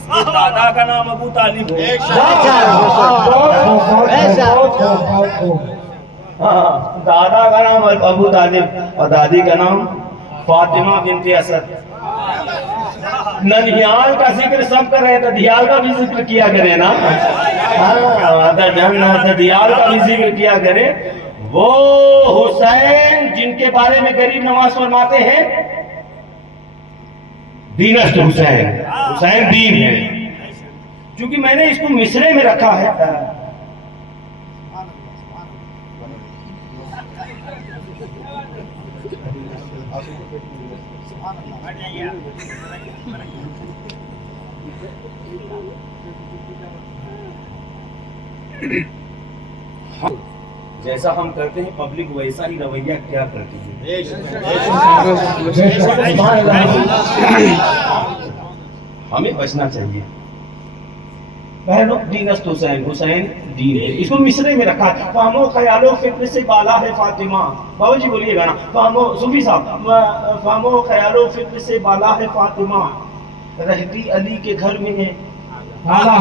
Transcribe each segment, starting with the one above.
इसके दादा का नाम अबू तालिब है। हाँ, दादा का नाम अबू तालिब और दादी का नाम फातिमा बिनते असद। ननिहाल का जिक्र सब कर रहे हैं तो दियाल का भी जिक्र किया करें ना। हाँ, दियाल का भी जिक्र किया करें। वो हुसैन जिनके बारे में गरीब नवाज फरमाते हैं, दीनस्त हुसैन, हुसैन दीन है। क्योंकि मैंने इसको मिसरे में रखा है। जैसा हम करते हैं पब्लिक वैसा ही रवैया क्या करती है। हमें बचना चाहिए। बहनों, दीनस्त हुसैन, हुसैन दीन है। इसको मिसरे में रखा। फामो ख्यालो फिक्र से बाला है फातिमा। बाबा जी बोलिएगा ना। फामो सूफी साहब, फामो ख्यालो फिक्र से बाला है फातिमा, रहती अली के घर में है आला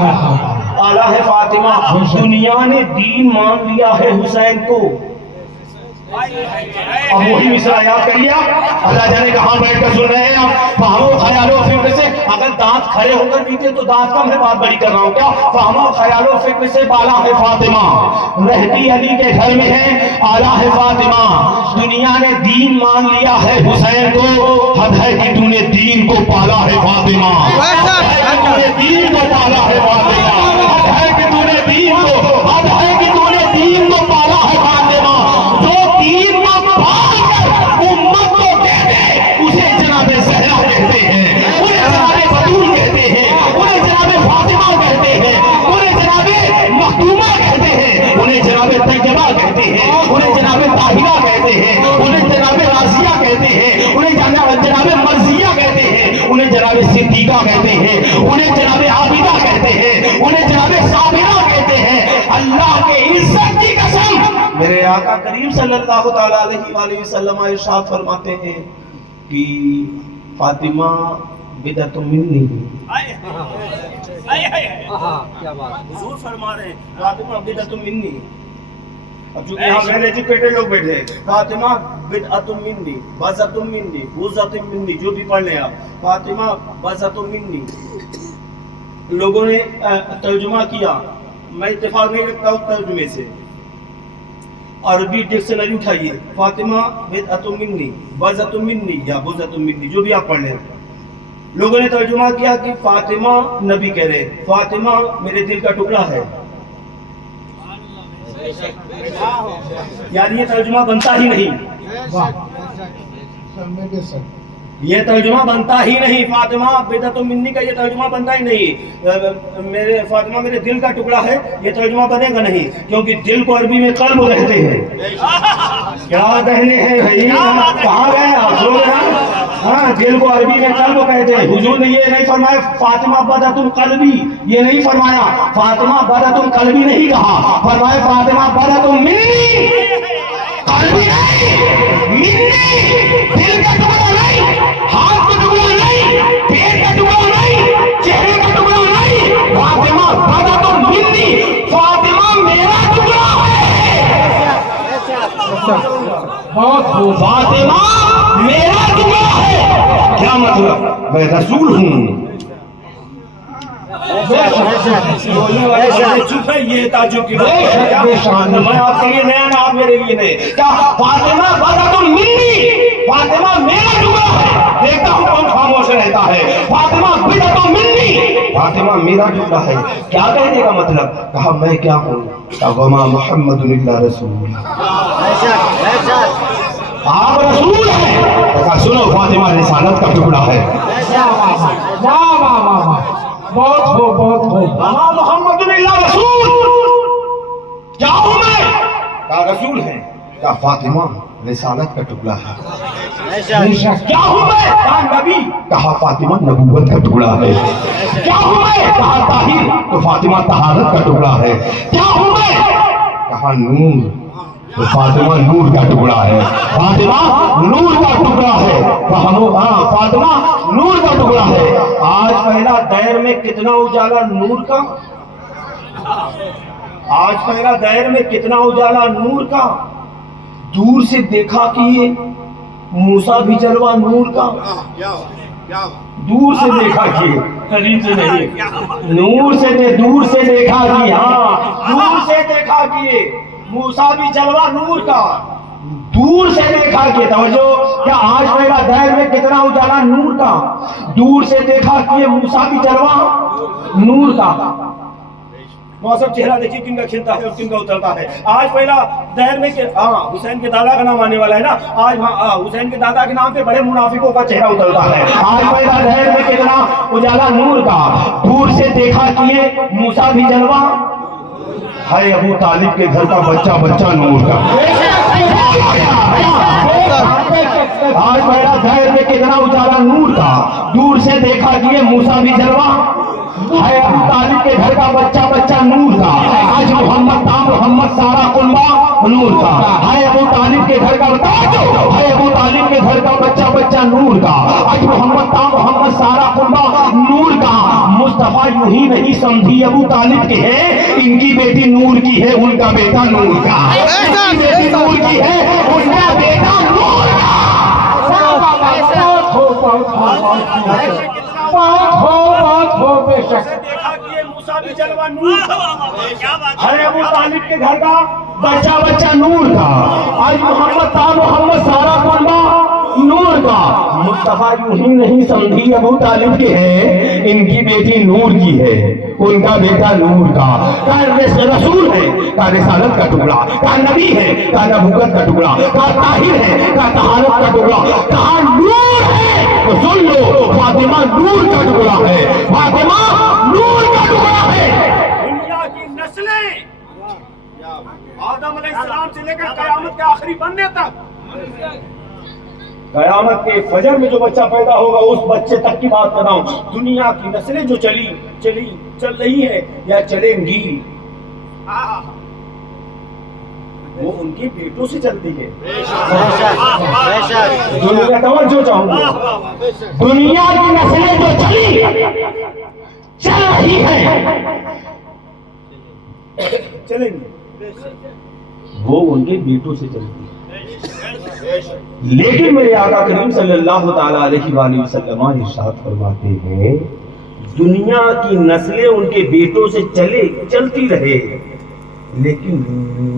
है फातिमा। दुनिया ने दीन मान लिया है हुसैन को। अब वही मिसरा याद कर लिया। अल्लाह जाने कहां बैठकर सुन रहे हैं आप। फामो ख्यालो फिक्र से, अगर दांत खड़े होकर पीते तो दांत का मैं बात बड़ी कर रहा हूँ क्या। फामो ख्यालो फिक्र से बाला है फातिमा, रहती अली के घर में है आला है फातिमा। दुनिया ने दीन मान लिया है हुसैन को। हद है कि तूने दीन को पाला है फातिमा, तूने दीन को पाला है फातिमा। हद है कि तूने दीन को, हद है कि तूने दीन को पाला है फातिमा। जो दीन को पाकर उम्मत को दे दे उसे जनाबे ज़हरा कहते हैं, उन्हें जनाबे बतूल कहते हैं, उन्हें जनाबे फातिमा कहते हैं, उन्हें जनाबे मखदूमा कहते हैं, उन्हें जनाबे तैयबा कहते हैं, उन्हें जनाबे ताहिरा कहते हैं, उन्हें जनाबे रासिया कहते हैं, उन्हें जनाबे मर्जिया कहते हैं, उन्हें जनाबे सिद्दीका कहते हैं, उन्हें जनाबे आबिदा कहते हैं, उन्हें जनाबे साबिरा कहते हैं। अल्लाह के इज्जत की कसम, मेरे आका करीम सल्लल्लाहु तआला अलैहि वसल्लम इरशाद फरमाते हैं कि फातिमा बिदअतुम मिन्नी। क्या बात, हुजूर फरमा रहे हैं फातिमा बिदअतुम मिन्नी। अब चूंकि यहाँ गैर एजुकेटेड लोग बैठे हैं, फातिमा बिदअतुम मिन्नी, बज़अतुम मिन्नी, बुज़अतुम मिन्नी, जो भी पढ़ लें आप। फातिमा बज़अतुम मिन्नी। लोगों ने तर्जुमा किया, मैं इत्तेफाक नहीं रखता उस तर्जुमे से। अरबी डिक्शनरी उठाइए, फातिमा बिदअतुम मिन्नी, बज़अतुम मिन्नी या बुज़अतुम मिन्नी, जो भी आप पढ़ लें। लोगों ने तर्जुमा किया कि फातिमा नबी कह रहे, फातिमा मेरे दिल का टुकड़ा है। यानी ये तर्जुमा बनता ही नहीं, ये तर्जुमा बनता ही नहीं। फातिमा बिदअतुम मिन्नी का ये तर्जुमा बनता ही नहीं। मेरे फातिमा मेरे दिल का टुकड़ा है, ये तर्जुमा बनेगा नहीं, क्योंकि दिल को अरबी में कल्ब कहते हैं। क्या कहने हैं भाई, कहाँ गए आप लोग? हाँ, दिल को अरबी में कल्ब कहते हैं। हुजूर ने ये नहीं फरमाया फातिमा बदअतुम कल्बी, ये नहीं फरमाया। फातिमा बदअतुम कल्बी नहीं कहा, फरमाया फातिमा बदअतुम मिन्नी। कल्बी नहीं, मिन्नी, दिल का टुकड़ा नहीं, हाथ का टुकड़ा नहीं, पेट का टुकड़ा नहीं, चेहरे का टुकड़ा नहीं। फातिमा बदअतुम मिन्नी, फातिमा मेरा टुकड़ा है। फातिमा मेरा टुकड़ा है। क्या मतलब? मैं रसूल हूँ। चुप है, ये ताजुब की बात है। मैं आपके लिए नया ना, आप मेरे लिए नए। क्या फातिमा बदअतुम मिन्नी, फातिमा मेरा टुकड़ा है। देखता हूँ कौन खामोश रहता है। फातिमा बिदअतुम मिन्नी, फातिमा मेरा टुकड़ा है। क्या कहने का मतलब? कहा मैं क्या हूँ? वमा मुहम्मदुन इल्ला रसूल, आप रसूल हैं। कहा सुनो, फातिमा रिसालत का टुकड़ा है। बहुत हो मोहम्मद रसूल। क्या हूं मैं? क्या रसूल है? क्या फातिमा रिसालत का टुकड़ा है? क्या हूं मैं? क्या नबी? कहा फातिमा नबूवत का टुकड़ा है। क्या हूं मैं? कहा ताहिर, तो फातिमा तहारत का टुकड़ा है। क्या हूं मैं? कहा नूर, तो फातिमा नूर का टुकड़ा है। फातिमा नूर का टुकड़ा है। फातिमा नूर का टुकड़ा है। आज फैला दैर में कितना उजाला नूर का, आज फैला दैर में कितना उजाला नूर का। दूर से देखा कि ये मूसा भी जलवा नूर का, दूर से देखा कि करीब से नहीं, दूर से देखा कि हाँ, दूर से देखा कि ये मूसा भी जलवा नूर का, दूर से देखा कि तवज्जो, क्या आज फैला दैर में कितना उजाला नूर का, दूर से देखा कि ये मूसा भी जलवा नूर का। मौसम चेहरा देखिए किनका खिलता है और किनका उतरता है। आज पहला दहर में हाँ हुसैन के दादा का नाम आने वाला है ना, आज हुसैन के दादा के नाम पे बड़े मुनाफिकों का चेहरा उतरता है। आज पहला दहर में कितना उजाला नूर का, दूर से देखा कि ये मूसा भी जलवा है, अबू तालिब के घर का बच्चा बच्चा नूर का। आज पहला दहर में कितना उजाला नूर का, दूर से देखा कि ये मूसा भी जलवा है, अबू तालिब के घर का बच्चा बच्चा नूर का। आज मोहम्मद सारा कुंबा नूर का है, अबू तालिब के घर का है, अबू तालिब के घर का बच्चा बच्चा नूर का। आज मोहम्मद सारा कुंबा नूर का। मुस्तफा यूं ही नहीं समझी अबू तालिब के हैं, इनकी बेटी नूर की है, उनका बेटा नूर का। इनकी बेटी नूर की है, उनका बेटा नूर का। देखा कि ये मूसा भी जलवा नूर का है, अबू तालिब के घर का बच्चा बच्चा नूर का। आज मोहम्मद सारा कुंबा नूर का। मुस्तफा यूं ही नहीं समझी अबू तालिब के हैं, इनकी बेटी नूर की है, उनका बेटा नूर का। रसूल है का रिसालत का टुकड़ा, का नबी है का नबूवत का टुकड़ा, का ताहिर है का तहारत का टुकड़ा, का नूर है तो सुन लो, फातिमा नूर का टुकड़ा है, फातिमा नूर का टुकड़ा है। दुनिया की नस्लें आदम अलैहिस्सलाम से लेकर कयामत के आखिरी बनने तक, कयामत के फजर में जो बच्चा पैदा होगा उस बच्चे तक की बात कर रहा हूं। दुनिया की नस्लें जो चल रही है या चलेंगी, वो उनके बेटों से चलती है। दुनिया तवज्जो चाहूंगा, दुनिया की नस्लें जो चल रही है चलेंगी, वो उनके बेटों से चलती है। लेकिन मेरे आका करीम सल्लल्लाहु ताला अलैहि वसल्लम इरशाद फरमाते हैं, दुनिया की नस्लें उनके बेटों से चलती रहे, लेकिन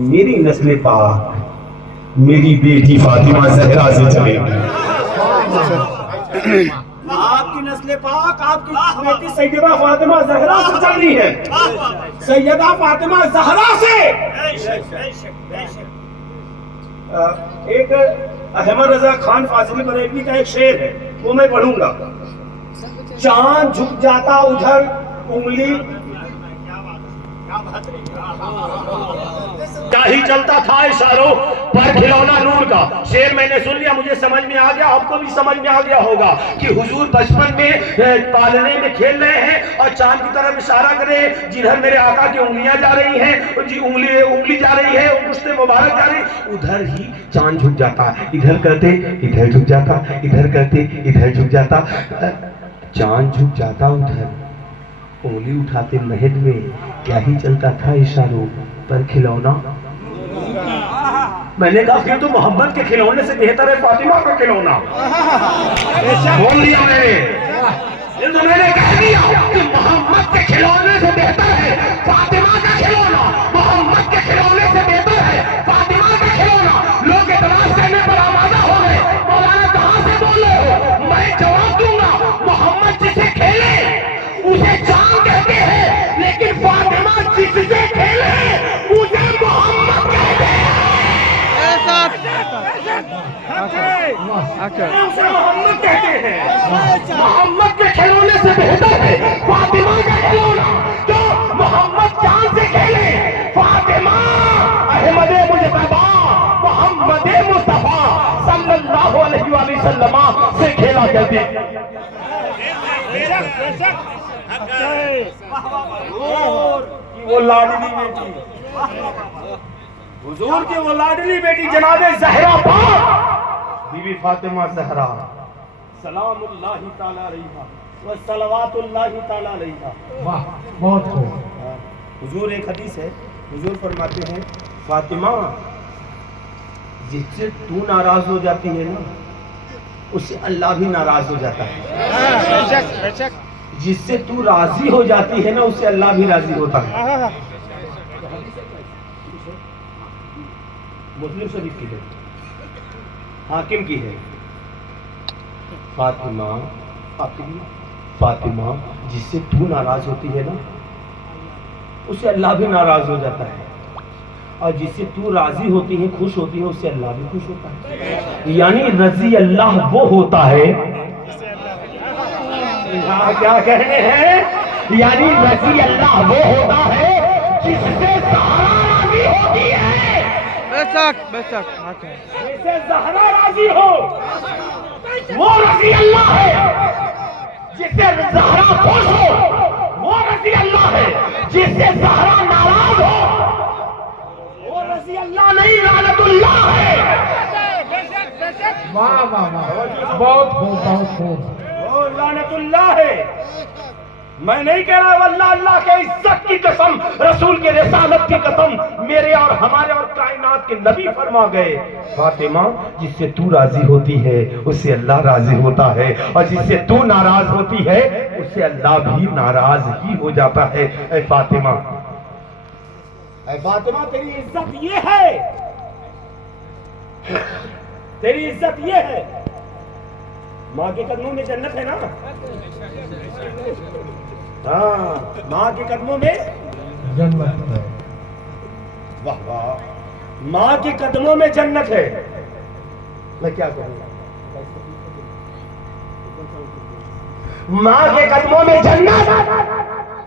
मेरी नस्ल पाक मेरी बेटी फातिमा ज़हरा से चलेगी। आपकी नस्ल पाक आपकी बेटी सैयदा फातिमा ज़हरा से चल रही है, सैयदा फातिमा ज़हरा से। एक अहमद रजा खान फाजिली बरेलवी का एक शेर है, वो मैं पढ़ूंगा। चांद झुक जाता उधर उंगली, क्या ही चलता था इशारों पर खिलौना नूर का। शेर मैंने सुन लिया, मुझे समझ में आ गया, आपको भी समझ में आ गया होगा कि हुजूर बचपन में पालने में खेल रहे हैं और चांद की तरफ इशारा करे, जिधर मेरे आका की उंगलियां जा रही हैं, जी उंगली जा रही है, उंगली मुबारक जा रही, उधर ही चांद झुक जाता, इधर करते इधर झुक जाता, इधर करते इधर झुक जाता, चांद झुक जाता उधर, उंगली उठाते महल में, क्या ही चलता था इशारों पर खिलौना। मैंने कहा फिर तो मोहम्मद के खिलौने से बेहतर है फातिमा का खिलौना। बोल दिया मैंने कह दिया कि मोहम्मद के खिलौने से बेहतर है फातिमा का खिलौना, मोहम्मद के खिलौने से बेहतर है फातिमा का खिलौना। लोग एतराज करने पर आमादा हो गए, मौलाना कहां से बोल रहे हो? मैं जवाब दूंगा, मोहम्मद जिसे खेले उसे चांद कहते हैं, लेकिन फातिमा जिससे खेले उसे मोहम्मद कहते हैं। उसे मोहम्मद कहते हैं। मोहम्मद के खिलौने से बेहतर है फातिमा का खिलौना, जो मोहम्मद चांद से खेले। फातिमा अहमद मुजतबा मोहम्मद मुस्तफा सल्लल्लाहु अलैहि वसल्लम से खेला करते। वो लाडली बेटी, हुजूर की वो लाडली बेटी जनाबे ज़हरा पाक बीबी फातिमा ज़हरा सलामुल्लाहि ताला अलैहा व सलवातुल्लाहि ताला अलैहा। वाह, बहुत खूब। हुजूर एक हदीस है, हुजूर फरमाते हैं फातिमा जिससे तू नाराज हो जाती है ना उससे अल्लाह भी नाराज हो जाता है। जिससे तू राजी हो जाती है ना उससे अल्लाह भी राजी होता है। मुस्लिम शरीफ की है, हाकिम की है। फातिमा फातिमा फातिमा जिससे तू नाराज होती है ना उससे अल्लाह भी नाराज हो जाता है, और जिससे तू राजी होती है, खुश होती है, उससे अल्लाह भी खुश होता है। यानी रजी अल्लाह वो होता है, क्या कह रहे हैं, यानी रजी अल्लाह वो होता है जिससे ज़हरा राजी होती है। बेशक जिससे ज़हरा राजी हो वो रजी अल्लाह है। जिससे ज़हरा खुश हो वो रजी अल्लाह है। जिससे ज़हरा नाराज हो वो रजी अल्लाह नहीं, लानतुल्लाह है। वाह वाह वाह, बहुत खूब, बहुत खूब। वो लानतुल्लाह है। मैं नहीं कह रहा वल्लाह, अल्लाह के इज्जत की कसम, रसूल के रिसालत की कसम, मेरे और हमारे और कायनात के नबी फरमा गए फातिमा जिससे तू राजी होती है उससे अल्लाह राजी होता है, और जिससे तू नाराज होती है उससे अल्लाह भी नाराज ही हो जाता है। ऐ फातिमा, ऐ फातिमा, तेरी इज्जत ये है, तेरी इज्जत ये है। माँ के कदमों में जन्नत है ना। हाँ, माँ के कदमों में जन्नत है। वाह वाह, माँ के कदमों में जन्नत है। मैं क्या कहूँगा, माँ के कदमों में जन्नत,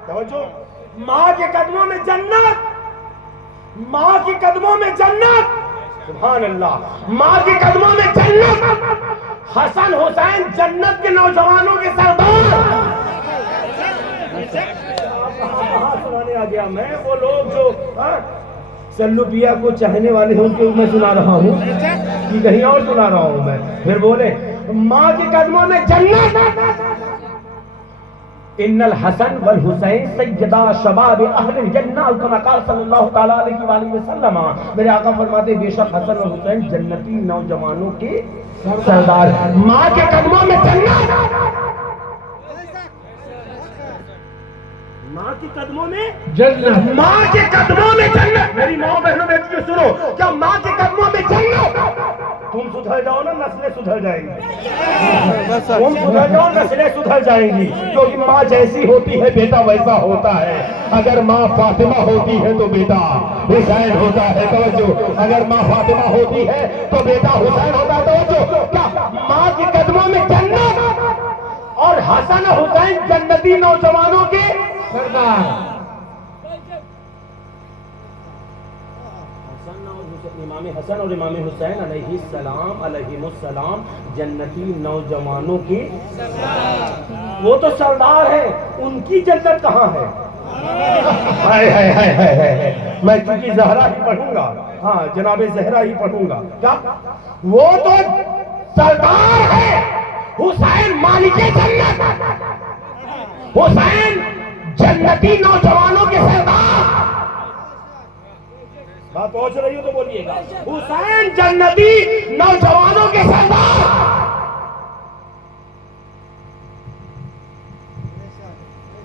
समझो, माँ के कदमों में जन्नत, माँ के कदमों में जन्नत, सुभान अल्लाह, माँ के कदमों में जन्नत। हसन हुसैन जन्नत के नौजवानों के सरदार। सुनाने आ गया मैं, वो लोग जो सल्लू पिया को चाहने वाले हैं उनके मैं सुना रहा हूँ कि कहीं और सुना रहा हूँ मैं। फिर बोले माँ के कदमों में जन्नत। इन्नल हसन वल हुसैन सैयदा शबाब अहल जन्नह कमा क़ाल सल्लल्लाहु तआला अलैहि वसल्लम। मेरे आका फरमाते बेशक हसन और हुसैन जन्नती नौजवानों के सरदार। माँ के कदमों में जन्नत, माँ के कदमों में जन्नत, माँ के कदमों में जन्नत। मेरी माँ बहनों बेटियों सुनो, क्या माँ के कदमों में जन्नत। तुम सुधर जाओ ना नस्लें सुधर जाएंगी, तुम सुधर जाओ नस्लें सुधर जाएंगी, क्योंकि माँ जैसी होती है बेटा वैसा होता है। अगर माँ फातिमा होती है तो बेटा हुसैन होता है, तवज्जो। अगर माँ फातिमा होती है तो बेटा हुसैन होता है, तवज्जो। क्या माँ के कदमों में जन्नत और हसन हुसैन जन्नती नौजवानों के सरदार। इमाम हसन और इमाम हुसैन अलैहिस्सलाम जन्नती नौजवानों के, वो तो सरदार है, उनकी जन्नत कहाँ है? हाय हाय हाय हाय हाय। मैं क्योंकि जहरा ही पढ़ूंगा, हाँ जनाबे जहरा ही पढ़ूंगा। क्या वो तो सरदार है, हुसैन मालिके जन्नत, हुसैन जन्नती नौजवानों के सरदार। बात पहुंच रही हो तो बोलिएगा, हुसैन जन्नती नौजवानों के सरदार।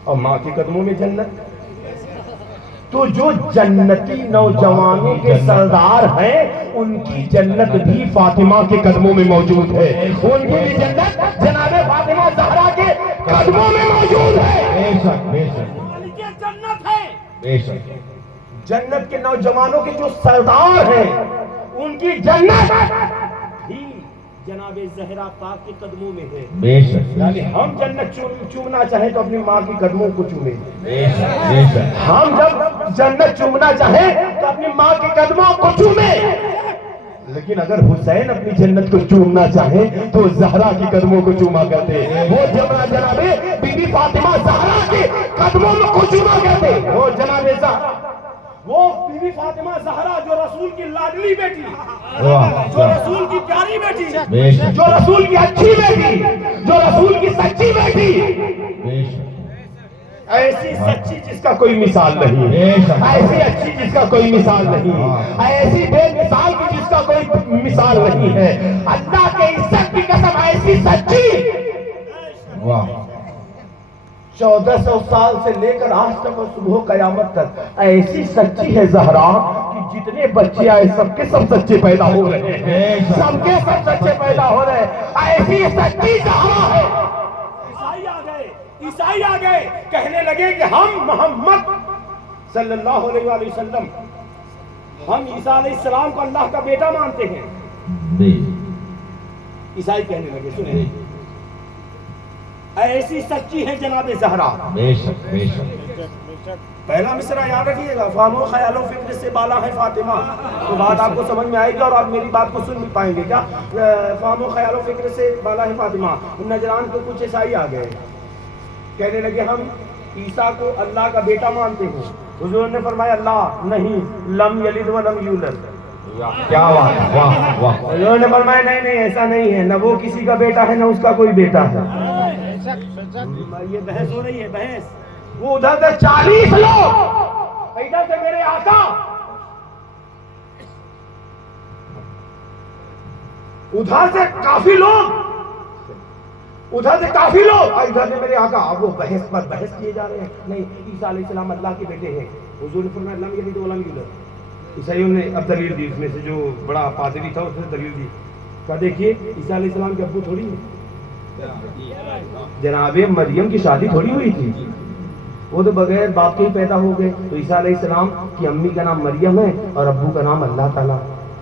और माँ के कदमों में जन्नत। तो जो जन्नती नौजवानों के सरदार हैं उनकी जन्नत भी फातिमा के कदमों में मौजूद है। उनकी भी जन्नत जनाबे फातिमा ज़हरा के कदमों में मौजूद है। बेशक बेशक जन्नत है, बेशक। जन्नत के नौजवानों के जो सरदार हैं उनकी जन्नत भी जनाबे ज़हरा पाक के कदमों में है। बेशक। यानी हम जन्नत चूमना चाहें तो अपनी माँ के कदमों को चूमें। बेशक बेशक। हम जब जन्नत चूमना चाहें तो अपनी माँ के कदमों को चूमें। लेकिन अगर हुसैन अपनी जन्नत को चूमना चाहे तो ज़हरा के कदमों को चूमा करते। वो जनाबे बीबी फातिमा ज़हरा के कदमों को चूमा करते। वो जनाबे वो बीबी फातिमा ज़हरा जो रसूल की लाडली बेटी, वाह जो रसूल की प्यारी बेटी, बेशक जो रसूल की अच्छी बेटी, जो रसूल की सच्ची बेटी, बेशक ऐसी सच्ची जिसका कोई मिसाल नहीं, बेशक ऐसी अच्छी जिसका कोई मिसाल नहीं, ऐसी बेमिसाल की जिसका कोई मिसाल नहीं है। अल्लाह के इज्जत की कसम, ऐसी सच्ची वाह 1400 साल से लेकर आज तक और सुबह कयामत तक ऐसी सच्ची है ज़हरा कि जितने बच्चे आए सबके सब सच्चे पैदा हो रहे हैं, सबके सब सच्चे पैदा हो रहे हैं। ऐसी सच्ची ज़हरा है। ईसाई आ गए कहने लगे कि हम मोहम्मद सल्लल्लाहु अलैहि वसल्लम, हम ईसा अलैहिस्सलाम को अल्लाह का बेटा मानते हैं। ईसाई कहने लगे सुने, ऐसी सच्ची है जनाब ज़हरा। बेशक बेशक पहला मिसरा याद रखिएगा, फामो ख्यालो फिक्र से बाला है फातिमा। तो बात आपको समझ में आएगी और आप मेरी बात को सुन भी पाएंगे। क्या फामो ख्यालो फिक्र से बाला है फातिमा। नजरान के कुछ ईसाई आ गए कहने लगे हम ईसा को अल्लाह का बेटा मानते हैं। हुजूर ने फरमाया अल्लाह नहीं, लम यलिद व लम यूलद। क्या बात, वाह वाह हुजूर ने फरमाया नहीं नहीं ऐसा नहीं है, न वो किसी का बेटा है न उसका कोई बेटा है। ये बहस हो रही है, बहस। वो उधर से 40 लोग, इधर से मेरे आका, उधर से काफी लोग, उधर से काफी लोग, इधर से मेरे आका। वो बहस पर बहस किए जा रहे हैं। नहीं, ईसा अलैहिस्सलाम अल्लाह के बेटे हैं। हुजूर ने फरमाया लम यलिद व लम यूलद। ईसाइयों ने अब दलील दी, उसमें से जो बड़ा पादरी था उसने दलील दी। क्या देखिए, ईसा अलैहिस्सलाम के अब्बू थोड़ी है, जनाबे मरियम की शादी थोड़ी हुई थी, वो तो बगैर बाप के ही पैदा हो गए। तो ईसा अलैहिस्सलाम की अम्मी का नाम मरियम है और अब्बू का नाम अल्लाह ताला।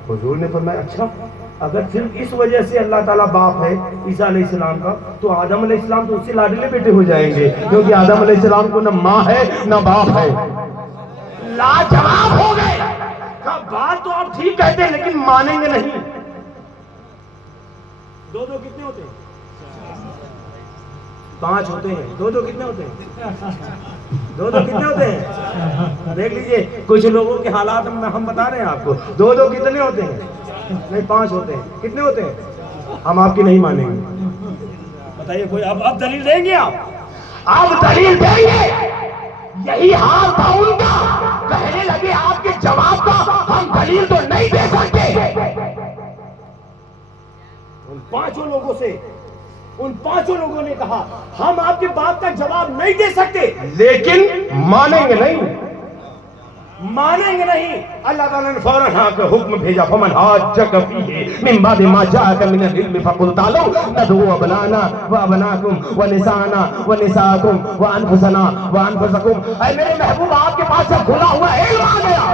हुजूर ने फरमाया अच्छा, अगर सिर्फ इस वजह से अल्लाह ताला बाप है ईसा अलैहिस्सलाम का, तो आदम अलैहिस्सलाम तो उससे लाडले बेटे हो जाएंगे, क्योंकि आदम अलैहिस्सलाम को न माँ है न बाप है। लाजवाब हो गए। बात तो आप ठीक कहते हैं लेकिन मानेंगे नहीं। दो दो कितने होते हैं? 5 होते हैं। दो दो कितने होते हैं? दो दो कितने होते हैं? देख लीजिए, कुछ लोगों के हालात में हम बता रहे हैं आपको। दो दो कितने होते हैं? नहीं, 5 होते हैं। कितने होते हैं? हम आपकी नहीं मानेंगे। बताइए कोई, अब दलील देंगे आप? अब दलील देंगे? यही हाल था उनका। कहने लगे आपके जवाब का हम दलील तो नहीं दे सकते। उन 5 लोगों से, उन 5 लोगों ने कहा हम आपकी बात का जवाब नहीं दे सकते, लेकिन मानेंगे नहीं, मानेंगे नहीं। अल्लाह ताला ने फौरन हाँ का हुक्म भेजा, फमन हाज्जक फीहि मिन बाद मा जाअक मिन इल्म फकुल तालू नदू अबनाना व अबनाकुम व निसाना व निसाकुम व अनफुसना व अनफुसकुम। ऐ मेरे महबूब, आपके पास जब खुला हुआ इल्म आ गया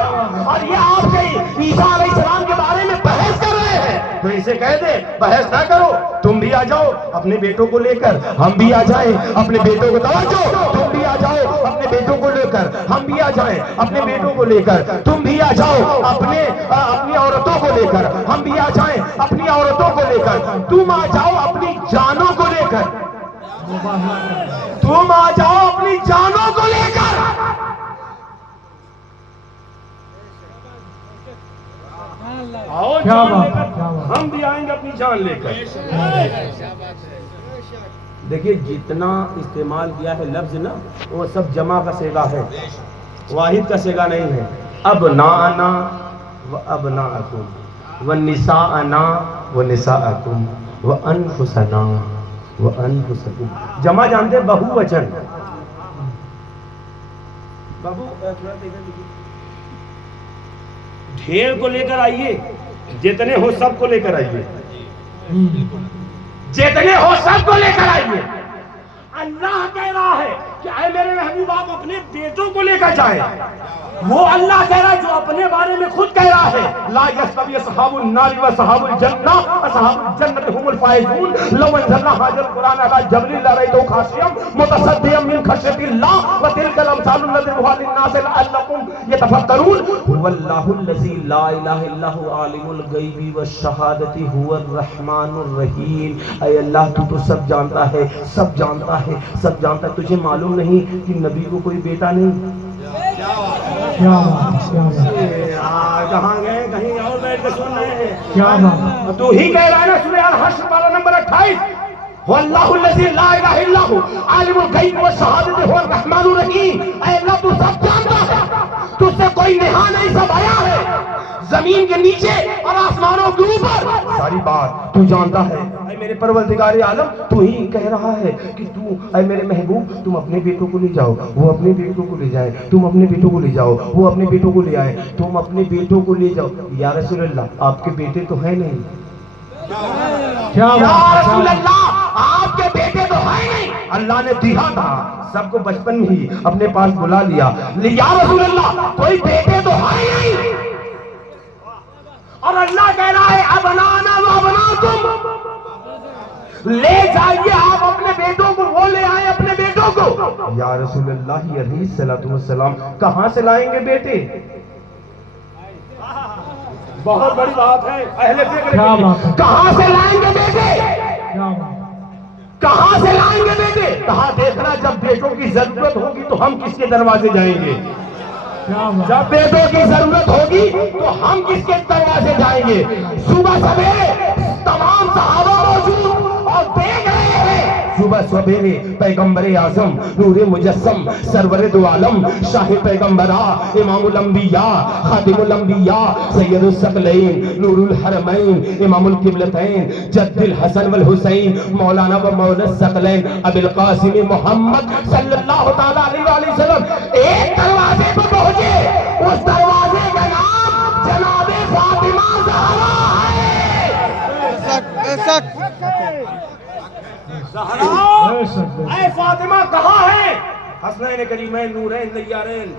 और ये आपसे ईसा अलैहिस्सलाम के बारे में बहस कर रहे हैं, तो इसे कह दे बहस ना करो, तुम भी आ जाओ अपने बेटों को लेकर, हम भी आ जाए अपने बेटों को, तवज्जो, तुम भी आ जाओ अपने बेटों को लेकर, हम भी आ जाए अपने बेटों को लेकर, तुम भी आ जाओ अपनी औरतों को लेकर, हम भी आ जाए अपनी औरतों को लेकर, तुम आ जाओ अपनी जानों को लेकर, तुम आ जाओ अपनी जानों को लेकर। आओ जान लेकर, हम भी आएंगे अपनी जान लेकर। देखिए, जितना इस्तेमाल किया है लफ्ज ना, वो सब जमा का सेगा है, वाहिद का सेगा नहीं है। अब ना आना व अब ना अकुम व निसा आना व निसा अकुम व अनफुसना व अनफुसकुम। जमा जानते हैं, बहुवचन। बाबू ढेर को लेकर आइए, जितने हो सबको लेकर आइए, जितने हो सबको लेकर आइए। अल्लाह कह रहा है कि ऐ मेरे महबूब आप अपने बेटों को लेकर जाए। वो अल्लाह कह रहा है जो अपने बारे में खुद कह रहा है, ला यस्तवी असहाबुन नारी व असहाबुल जन्नह असहाबुल जन्नति हुमुल फाइजून लौ अंज़लना हाज़ल कुरान अला जबलिन लरअयतहु खाशियम मुतसद्दियम मिन खश्यतिल्लाह व तिलकल अमसालु नज़रिबुहा लिन्नास लअल्लकुम यतफक्करून हुवल्लाहुल लज़ी ला इलाहा इल्ला हु आलिमुल गैबि वश्शहादति हुवर रहमानुर रहीम। ऐ अल्लाह, तू तो सब जानता है, सब जानता है, सब जानता है। तुझे मालूम नहीं कि नबी को कोई बेटा नहीं? क्या बात, क्या बात, यार कहाँ गए, कहीं और बैठ के सुन रहे हैं। क्या बात। तू ही कह रहा है ना सूरह अल हश्र वाला नंबर 28, वल्लाहु लज़ी ला इलाहा इल्ला हु आलिमुल गैब व शहादत हुवल रहमानुर रहीम। ऐ अल्लाह तू सब जानता है, तुझसे कोई नेहा नहीं, सब आया है जमीन के नीचे और आसमानों के ऊपर, सारी बात तू जानता है। ऐ मेरे परवरदिगार आलम, तू ही कह रहा है कि तू, ऐ मेरे महबूब, तुम अपने बेटों को ले जाओ, वो अपने बेटों को ले जाए, तुम अपने बेटों को ले जाओ, वो अपने बेटों को ले आए, तुम अपने बेटों को ले जाओ। या रसूल अल्लाह, आपके बेटे तो है नहीं। क्या या बात, रसूल अल्लाह, आपके बेटे तो है नहीं। अल्लाह ने दिया था सबको, बचपन में ही अपने पास बुला लिया। या रसूल अल्लाह, कोई बेटे तो है नहीं। और अल्लाह कह रहा है अब बनाना वो बना, तुम ले जाइए आप अपने बेटों को, वो ले आए अपने बेटों को। या रसूल अल्लाह अलैहिस्सलाम, कहां से लाएंगे बेटे? बहुत बड़ी बात है, अहले फिक्र क्या बात है। कहां से लाएंगे बेटे? क्या बात, कहां से लाएंगे बेटे? कहा देखना, जब बेटों की जरूरत होगी तो हम किसके दरवाजे जाएंगे? क्या बात, जब बेटों की जरूरत होगी तो हम किसके दरवाजे जाएंगे? सुबह सवेरे तमाम सहाबा मौजूद और देख रहे हैं, सुबह सवेरे पैगंबर आजम नूरे मुजस्सम सरवरे दो आलम शाह पैगंबरा इमामुल अंबिया खातिमुल अंबिया सैयदुस सकलैन नूरुल हरमैन इमामुल किबलतैन जद्दुल हसन वल हुसैन मौलाना व मौला सकलैन अबुल कासिम मोहम्मद सल्लल्लाहु ताला अलैहि वसल्लम एक दरवाजे पर पहुंचे। उस दरवाजे का नाम जनाबे फातिमा ज़हरा है। ज़हरा, ऐ फातिमा कहाँ है? हसनैन करीमैन नूरैन नय्यारैन,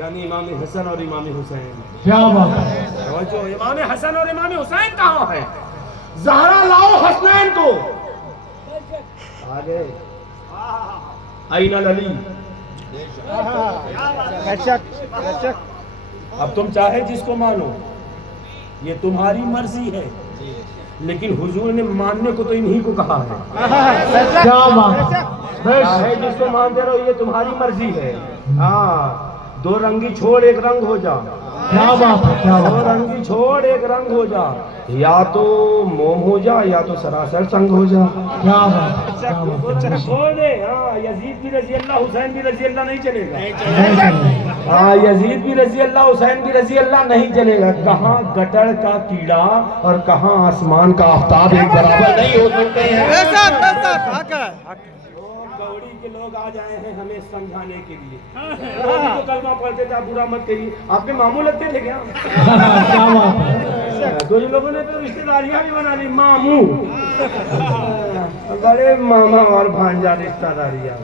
यानी इमाम हसन और इमाम हुसैन। क्या बात है। जो इमाम हसन और इमाम हुसैन कहाँ है? ज़हरा लाओ हसनैन को। आगे आइना अली। अब तुम चाहे जिसको मानो, ये तुम्हारी मर्जी है, लेकिन हुजूर ने मानने को तो इन्हीं को कहा है। क्या बात, चाहे जिसको मानते रहो, ये तुम्हारी मर्जी है। हाँ, दो रंगी छोड़ एक रंग हो जा। क्या बात है, क्या दो बात, रंगी छोड़ एक रंग हो जा, या तो मोम हो जा या तो सरासर संग हो जा। क्या बात, क्या बात, छोड़ दे। हाँ, यजीद भी रजी अल्लाह, हुसैन भी रजी अल्लाह नहीं चलेगा। नहीं चलेगा। हाँ, यजीद भी रजी अल्लाह, हुसैन भी रजी अल्लाह नहीं चलेगा। कहाँ गटर का कीड़ा और कहाँ आसमान का आफ्ताब एक बराबर नहीं हो सकते हैं। गौड़ी के लोग आ जाए हैं हमें समझाने के लिए। तो कलमा पढ़ते थे, आप बुरा मत करिए, आपके मामू लगते थे क्या? क्या बात है। कुछ लोगों ने तो रिश्तेदारियां भी बना ली, मामू। बड़े मामा और भांजा रिश्तेदारियां।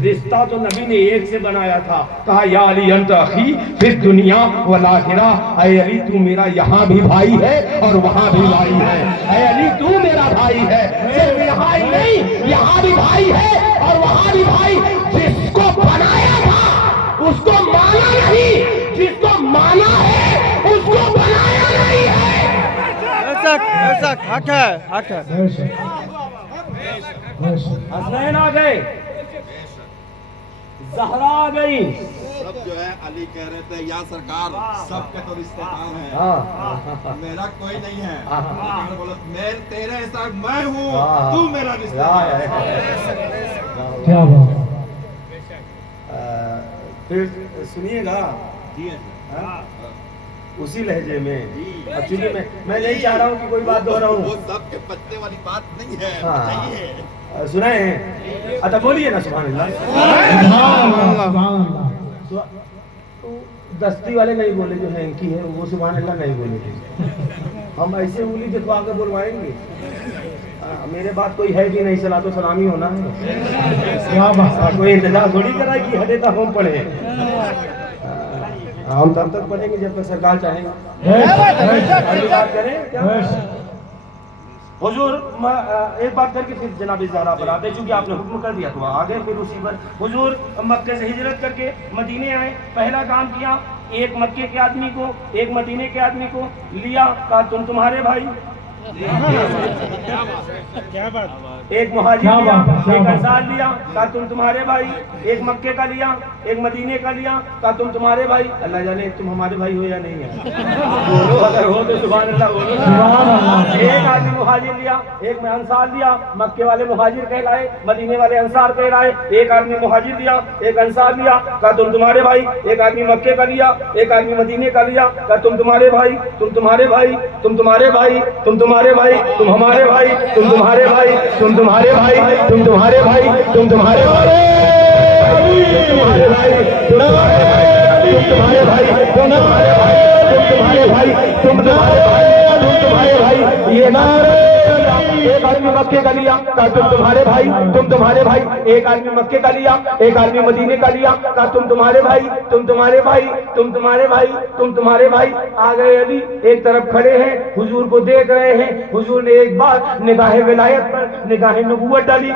रिश्ता तो नबी ने एक से बनाया था, कहा या अली अंत अखी फिर दुनिया वल आखिरा। ऐ अली तू मेरा यहाँ भी भाई है और वहाँ भी भाई है। ऐ अली तू मेरा भाई है, सिर्फ यहाँ ही नहीं, यहाँ भी भाई है और वहाँ भी भाई। जिसको बनाया था उसको माना नहीं, जिसको माना है उसको बनाया नहीं है। हक है, हक है। हसनैन आ गए, ज़हरा आ गई। सब जो है अली कह रहे थे या सरकार सबके तो रिश्तेदार हैं, हाँ, मेरा कोई नहीं है। हाँ। बोलो मैं तेरे ऐसा मैं हूँ, हाँ। तू मेरा रिश्तेदार है। क्या बात, फिर सुनिएगा जी है। हाँ? उसी लहजे में। जी। अब चूंकि मैं नहीं चाह रहा हूँ कि कोई बात दोहराऊं। वो सबके पत्ते वाली बात नहीं है, हाँ। बताइए। सुनाए हैं? अच्छा बोलिए ना सुभान अल्लाह। तो दस्ती वाले नहीं बोले, जो हैंकी है वो सुभान अल्लाह नहीं बोले। हम ऐसे उंगली दिखवा के बोलवाएंगे? मेरे बात कोई है कि नहीं, सलातो तो सलामी होना है। क्या बात, कोई इंतजार थोड़ी करा कि हटे तक हम पढ़े। हम तब तक पढ़ेंगे जब तक सरकार चाहेगा। अगली बात करें क्या? हुजूर एक बात करके फिर जनाब ज़हरा पर आते, चूंकि आपने हुक्म कर दिया तो आगे फिर उसी पर। हुजूर मक्के से हिजरत करके मदीने आए, पहला काम किया, एक मक्के के आदमी को एक मदीने के आदमी को लिया, कहा तुम तुम्हारे भाई। क्या बात, एक मुहाजिर क्या लिया, बात है, क्या एक बात है। अंसार लिया, कहा तुम तुम्हारे भाई। एक मक्के का लिया, एक मदीने का लिया, कहा तुम तुम्हारे भाई। अल्लाह जाने तुम हमारे भाई हो या नहीं है। बोलो अगर हो तो सुभान अल्लाह बोलो। सुभान अल्लाह। एक आदमी मुहाजिर लिया, एक में अंसार लिया, मक्के वाले मुहाजिर कहलाए, मदीने वाले अंसार कहलाए। एक आदमी मुहाजिर लिया, एक अंसार लिया, कहा तुम तुम्हारे भाई। एक आदमी मक्के का लिया, एक आदमी मदीने का लिया, कहा तुम तुम्हारे भाई, तुम तुम्हारे भाई, तुम तुम्हारे भाई, तुम तुम्हारे भाई, तुम हमारे भाई, तुम तुम्हारे भाई, तुम तुम्हारे भाई, तुम तुम्हारे भाई, तुम तुम्हारे भाई, तुम्हारे भाई, तुम्हारे भाई, तुम तुम्हारे भाई, तुम तुम्हारे भाई, तुम तुम्हारे भाई, तुम तुम्हारे भाई, ये नारे। एक आदमी मक्के का लिया, कहा तुम तुम्हारे भाई, तुम तुम्हारे भाई। एक आदमी मक्के का लिया, एक आदमी मदीने का लिया, कहा तुम तुम्हारे भाई, तुम तुम्हारे भाई, तुम तुम्हारे भाई, तुम तुम्हारे भाई। आ गए अली, एक तरफ खड़े हैं, हुजूर को देख रहे हैं। हुजूर ने एक बार निगाह विलायत पर निगाह नबूवत डाली,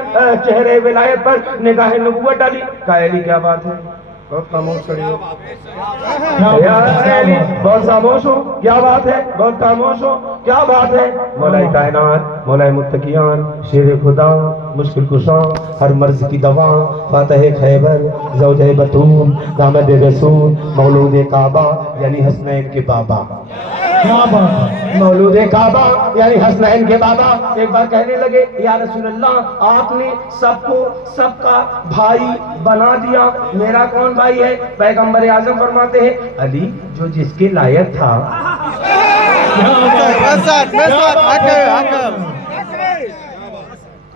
चेहरे विलायत पर निगाह नबूवत डाली। कहा अली क्या बात है, बहुत खामोश खड़ी हो यार अली, बहुत खामोश हो, क्या बात है, बहुत खामोश हो, क्या बात है। मौलाए कायनात, मौलाए मुत्तकियान, शेर खुदा, मुश्किल कुशा, हर मर्ज की दवा, फातह खैबर, ज़ौजे बतूल, दामद रसूल, मौलूद काबा यानी हसनैन के बाबा। क्या बात है। मौलूद काबा यानी हसनैन के बाबा एक बार कहने लगे, या रसूलल्लाह आपने सबको सबका भाई बना दिया, मेरा कौन भाई है। पैगंबर आजम फरमाते हैं, अली जो जिसके लायक था।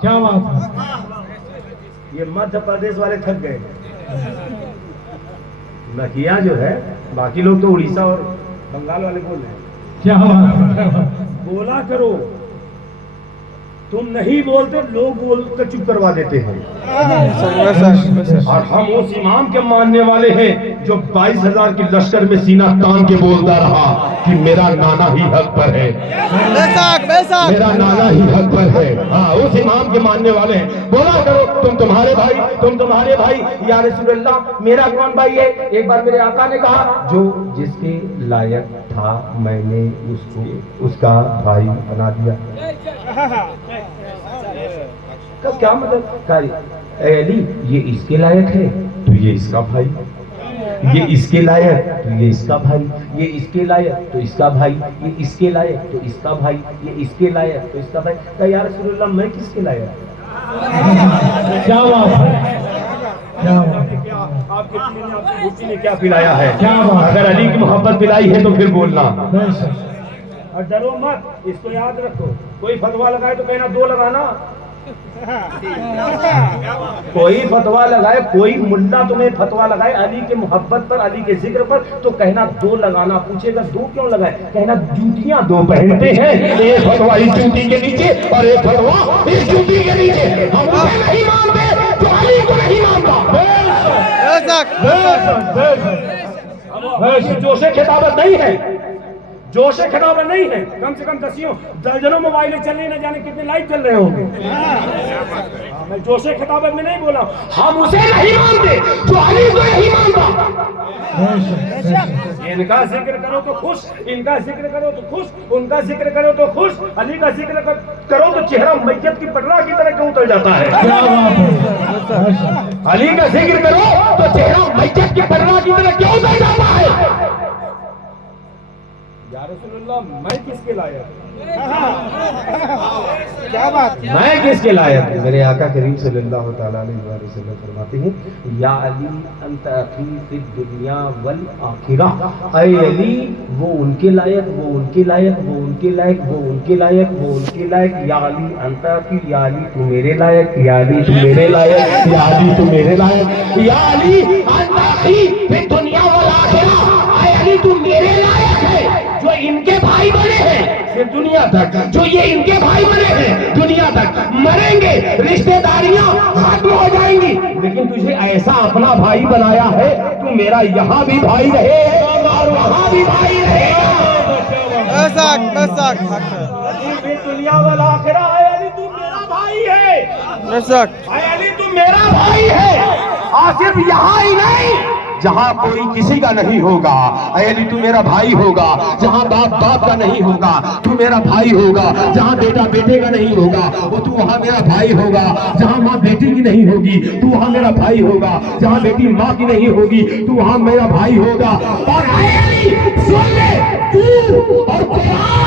क्या बात है। ये मध्य प्रदेश वाले थक गए। नकिया जो है, बाकी लोग तो उड़ीसा और बंगाल वाले बोल रहे हैं। क्या बात है। बोला करो, तुम नहीं बोलते, लोग बोल कर चुप करवा देते हैं। और हम उस इमाम के मानने वाले हैं जो 22,000 की लश्कर में सीना तान के बोलता रहा कि मेरा नाना ही हक पर है, मेरा नाना ही हक पर है। हाँ, उस इमाम के मानने वाले हैं। बोला करो, तुम तुम्हारे भाई, तुम तुम्हारे भाई। या रसूलल्लाह मेरा कौन भाई है। एक बार मेरे आका ने कहा, जो जिसके लायक था मैंने उसको उसका भाई बना दिया। का क्या मतलब। अली ये इसके लायक है तो ये इसका भाई, ये इसके लायक तो ये इसका भाई, ये इसके लायक तो इसका भाई, ये इसके लायक तो इसका भाई, ये इसके लायक तो इसका भाई। कहा या रसूलल्लाह मैं किसके लायक। क्या बात है। क्या बात है। आपके पीने ने, आपकी बुच्ची ने क्या पिलाया है। क्या बात है। अगर अली की मोहब्बत पिलाई है तो फिर बोलना। बेशक। और डरो मत, इसको याद रखो। कोई फतवा लगाए तो कहना दो लगाना। कोई फतवा लगाए, कोई मुल्ला तुम्हें फतवा लगाए अली के मोहब्बत पर, अली के जिक्र पर, तो कहना दो लगाना। पूछेगा दो क्यों लगाए, कहना जूतियां दो पहनते हैं, एक फतवा इस जूती के नीचे और एक फतवा इस जूती के नीचे। हम उसे नहीं मानते तो अली को नहीं मानता। जोशे खिताबत नहीं है, जोशे खिताबत नहीं है। कम से कम दर्जनों मोबाइलें चल रही, न जाने कितने लाइव चल रहे होंगे। मैं जोशे खिताबत में नहीं बोला, हम उसे नहीं मानते जो अली को नहीं मानता। इनका जिक्र करो तो खुश, इनका जिक्र करो तो खुश, उनका जिक्र करो तो खुश, अली का जिक्र करो तो चेहरा मैयत की पटरा की तरह क्यों उतर जाता है। क्या बात है। अली का जिक्र करो तो चेहरा मैयत की पटरा की तरह क्यों उतर जाता है। या रसूलल्लाह मैं किसके लायक, क्या बात। मैं किसके लायक। मेरे आका करीम सल्लल्लाहु तआला अलैहि वसल्लम फरमाते हैं, या अली अंत अखी फिद दुनिया वल आखिरह। ऐ अली वो उनके लायक, वो उनके लायक, वो उनके लायक, वो उनके लायक, वो उनके लायक। या अली अंत अखी, या अली तू मेरे लायक, या अली तू मेरे लायक, या अली तू मेरे लायक। या अली अंत अखी फिद दुनिया वल आखिरह। ऐ अली तू मेरे लायक है जो इनके भाई बने हैं फिर दुनिया तक, जो ये इनके भाई बने हैं दुनिया तक। मरेंगे, रिश्तेदारियां खत्म हो जाएंगी, लेकिन तुझे ऐसा अपना भाई बनाया है, तू मेरा यहाँ भी भाई रहे और वहाँ भी भाई रहे। दुनिया वाला आखिरा है, अली तू मेरा भाई है, अली तू मेरा भाई है। और सिर्फ यहाँ ही नहीं, जहां कोई किसी का नहीं होगा, अली तू मेरा भाई होगा। जहां बाप बाप का नहीं होगा, तू मेरा भाई होगा। जहां बेटा बेटे का नहीं होगा, वो तू वहां मेरा भाई होगा। जहां माँ बेटी की नहीं होगी, तू वहां मेरा भाई होगा। जहां बेटी माँ की नहीं होगी, तू वहां मेरा भाई होगा। और अली सुन ले, तू और कुरान